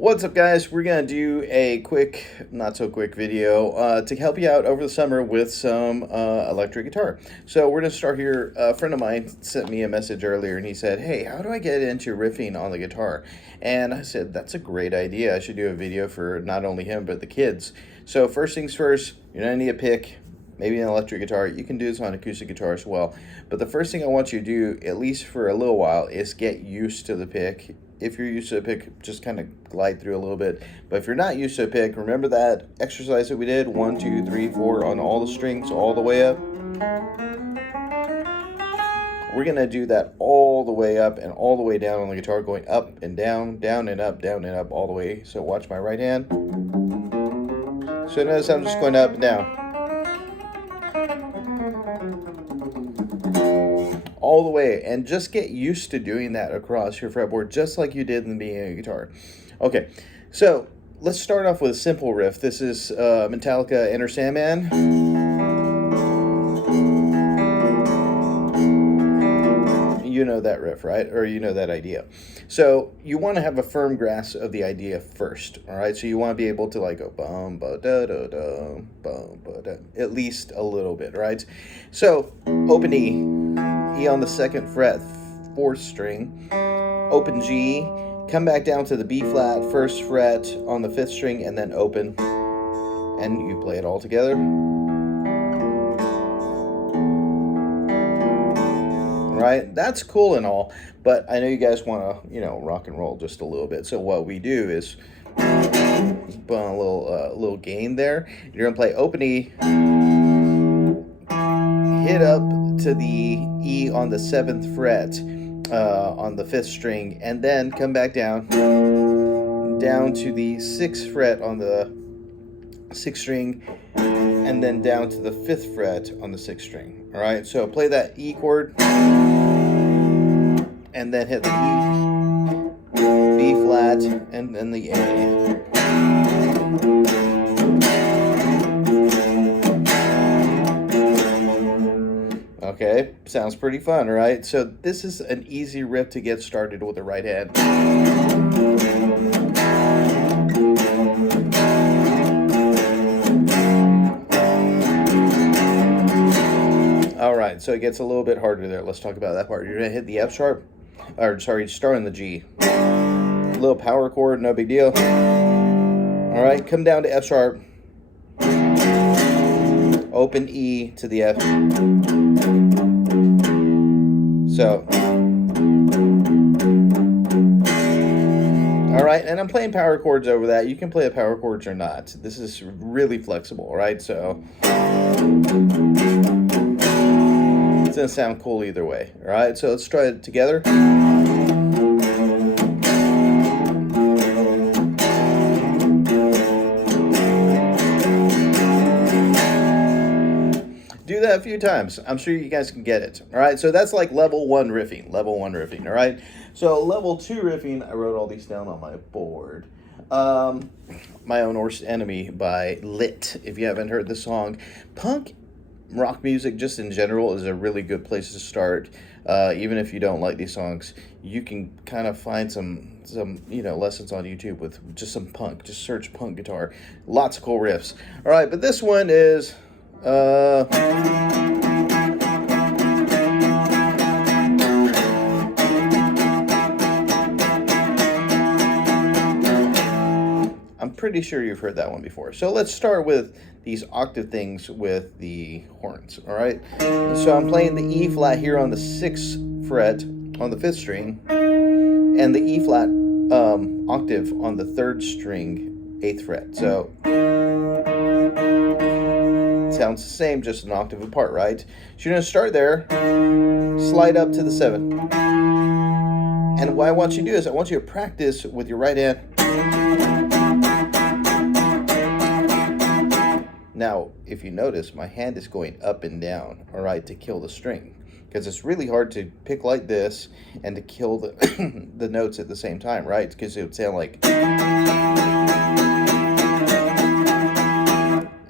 What's up, guys? We're gonna do a quick, not so quick video to help you out over the summer with some electric guitar. So we're gonna start here. A friend of mine sent me a message earlier and he said, hey, how do I get into riffing on the guitar? And I said, that's a great idea. I should do a video for not only him but the kids. So first things first, you're gonna need a pick, maybe an electric guitar. You can do this on acoustic guitar as well. But the first thing I want you to do, at least for a little while, is get used to the pick. If you're used to a pick, just kind of glide through a little bit. But if you're not used to a pick, remember that exercise that we did? 1, 2, 3, 4 on all the strings all the way up. We're gonna do that all the way up and all the way down on the guitar, going up and down, down and up, down and up, all the way. So watch my right hand. So notice I'm just going up and down. All the way, and just get used to doing that across your fretboard just like you did in the beginning of the guitar. Okay, so let's start off with a simple riff. This is Metallica Enter Sandman. You know that riff, right? Or you know that idea. So you want to have a firm grasp of the idea first, all right? So you want to be able to like go bum ba da da da bum ba da, at least a little bit, right? So open E on the 2nd fret, 4th string, open G, come back down to the B flat, 1st fret on the 5th string, and then open, and you play it all together. Right, that's cool and all, but I know you guys want to, rock and roll just a little bit. So what we do is put on a little gain there. You're gonna play open E, hit up to the E on the 7th fret on the 5th string, and then come back down to the 6th fret on the 6th string, and then down to the 5th fret on the 6th string. All right, so play that E chord, and then hit the E, B flat, and then the A. Okay, sounds pretty fun, right? So this is an easy riff to get started with the right hand. All right, so it gets a little bit harder there. Let's talk about that part. You're gonna hit the F sharp, or sorry, start on the G. A little power chord, no big deal. All right, come down to F sharp, open E to the F. So, all right, and I'm playing power chords over that. You can play the power chords or not. This is really flexible, right? So it's gonna sound cool either way. All right, so let's try it together. Do that a few times. I'm sure you guys can get it. All right, so that's like level 1 riffing. Level 1 riffing. All right, so level 2 riffing. I wrote all these down on my board. My Own Worst Enemy by Lit. If you haven't heard the song, punk rock music just in general is a really good place to start. Even if you don't like these songs, you can kind of find some lessons on YouTube with just some punk. Just search punk guitar. Lots of cool riffs. All right, but this one is I'm pretty sure you've heard that one before. So let's start with these octave things with the horns, all right? So I'm playing the E flat here on the 6th fret on the 5th string, and the E flat octave on the 3rd string, 8th fret. So sounds the same, just an octave apart, right? So you're gonna start there, slide up to the 7. And what I want you to do is I want you to practice with your right hand. Now, if you notice, my hand is going up and down, all right, to kill the string. Because it's really hard to pick like this and to kill the, the notes at the same time, right? Because it would sound like...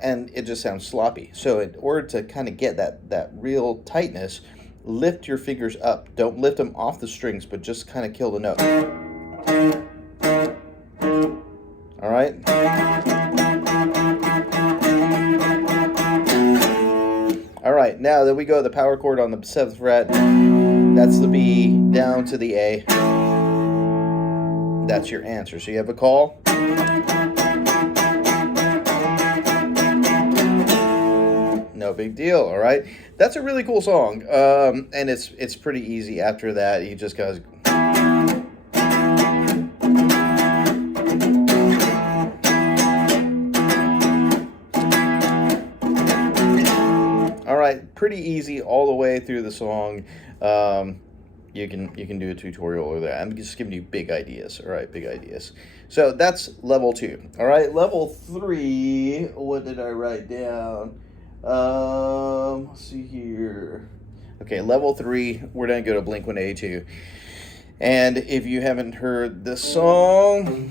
and it just sounds sloppy. So in order to kind of get that real tightness, lift your fingers up. Don't lift them off the strings, but just kind of kill the note. Then we go the power chord on the 7th fret. That's the B, down to the A. That's your answer. So you have a call. No big deal, all right? That's a really cool song, and it's pretty easy after that. He just goes... All right, pretty easy all the way through the song. You can do a tutorial over there. I'm just giving you big ideas. All right, big ideas. So that's level 2. All right, level 3. What did I write down? Let's see here. Okay, level 3. We're gonna go to Blink-182. And if you haven't heard this song,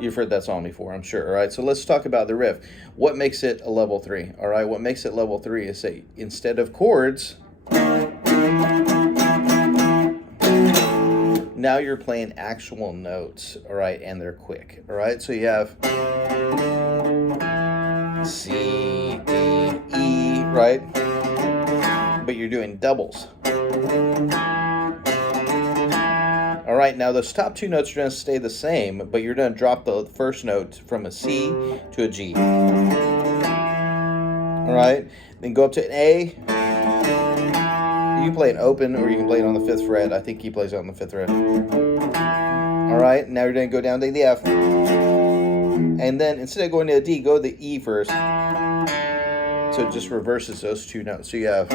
you've heard that song before, I'm sure. All right, so let's talk about the riff. What makes it a level 3? All right, what makes it level 3 is that instead of chords, now you're playing actual notes, all right, and they're quick. All right, so you have C, D, E, right? But you're doing doubles. All right, now those top 2 notes are going to stay the same, but you're going to drop the first note from a C to a G. All right, then go up to an A. You can play it open or you can play it on the 5th fret. I think he plays it on the 5th fret. All right, now you're going to go down to the F. And then instead of going to a D, go to the E first. So it just reverses those 2 notes. So you have...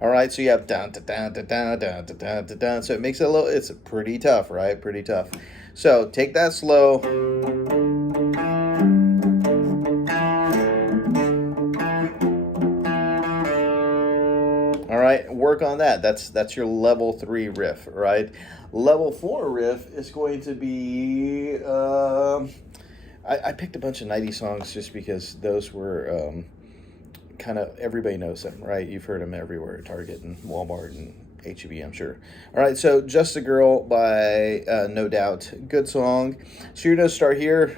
All right, so you have down, down, down, down, down, down, down. So it makes it a little, it's pretty tough, right? Pretty tough. So take that slow. All right, work on that. That's your level 3 riff, right? Level 4 riff is going to be, I picked a bunch of 90s songs just because those were kind of, everybody knows them, right? You've heard them everywhere, Target and Walmart and H-E-B, I'm sure. All right, so Just a Girl by No Doubt. Good song. So you're going to start here.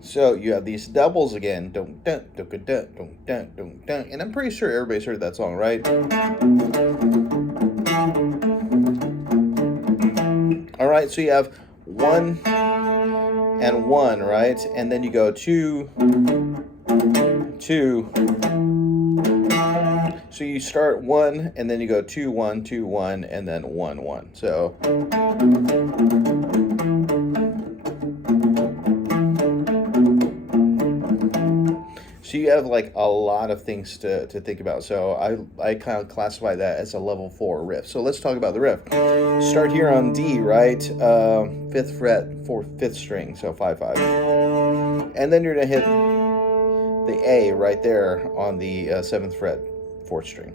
So you have these doubles again. Dun, dun, dun, dun, dun, dun, dun, dun. And I'm pretty sure everybody's heard that song, right? All right, so you have 1 and 1, right? And then you go 2, 2. So you start 1 and then you go 2, 1, 2, 1, and then 1, 1. So you have like a lot of things to think about. So I kind of classify that as a level 4 riff. So let's talk about the riff. Start here on D, right? 5th fret, 5th string, so 5, 5. And then you're gonna hit the A right there on the 7th fret, 4th string.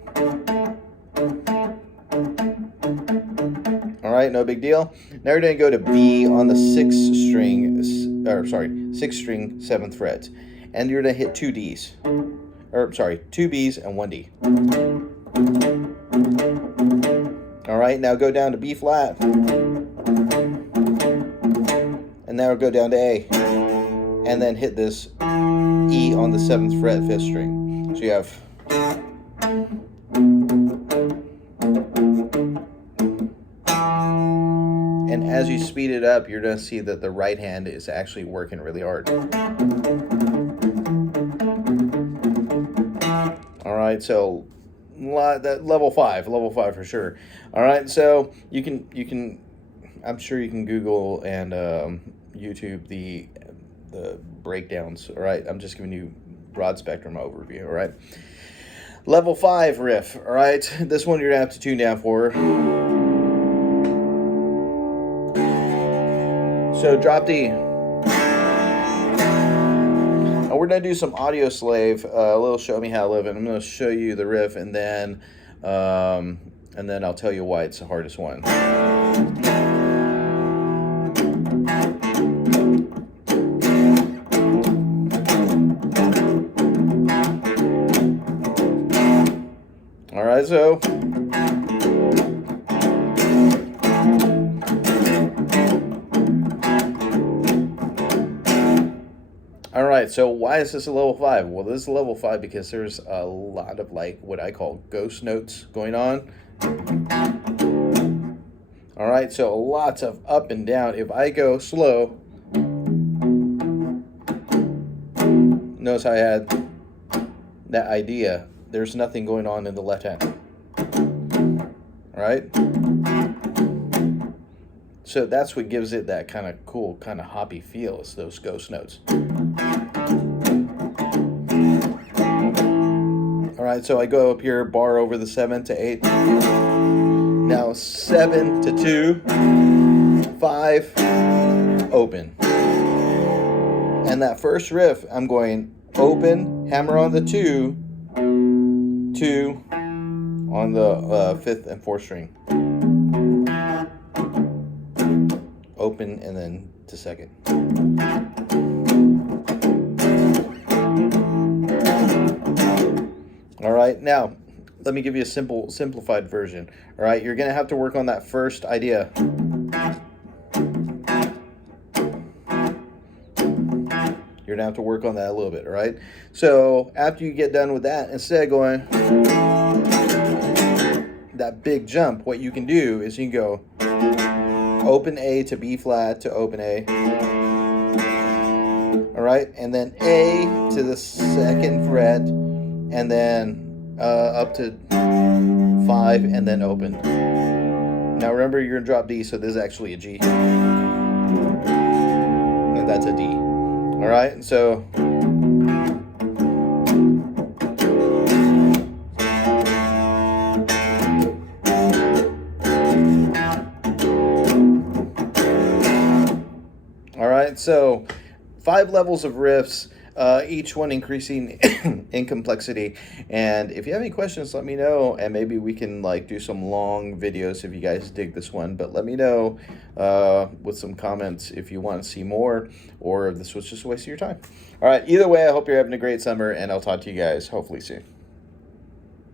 All right, no big deal. Now you're gonna go to B on the 6th string, 6th string, 7th fret. And you're going to hit 2 Ds. 2 Bs and 1 D. All right, now go down to B flat. And now go down to A. And then hit this E on the 7th fret, 5th string. So you have... And as you speed it up, you're going to see that the right hand is actually working really hard. All right, so that level 5 for sure. All right, so you can I'm sure you can Google and YouTube the breakdowns. All right, I'm just giving you broad spectrum overview. All right, level 5 riff. All right, this one you're gonna have to tune down for. So drop D. We're going to do some Audio Slave, a little Show Me How to Live It. I'm going to show you the riff, and then I'll tell you why it's the hardest one. All so. All right, so why is this a level 5? Well, this is a level 5 because there's a lot of like what I call ghost notes going on. All right, so lots of up and down. If I go slow, notice I had that idea. There's nothing going on in the left hand. All right? So that's what gives it that kind of cool, kind of hoppy feel, is those ghost notes. All right, so I go up here, bar over the 7 to 8. Now 7 to 2, 5, open. And that first riff, I'm going open, hammer on the 2, 2 on the 5th and 4th string. Open and then to 2nd. All right, now let me give you a simplified version. All right, you're gonna have to work on that first idea. You're gonna have to work on that a little bit, all right? So after you get done with that, instead of going that big jump, what you can do is you can go open A to B flat to open A. All right, and then A to the 2nd fret, and then up to 5, and then open. Now remember, you're gonna drop D, so this is actually a G. And that's a D. All right, so all right, so 5 levels of riffs, each one increasing in complexity. And if you have any questions, let me know, and maybe we can like do some long videos if you guys dig this one. But let me know with some comments if you want to see more, or if this was just a waste of your time. All right, either way, I hope you're having a great summer, and I'll talk to you guys hopefully soon.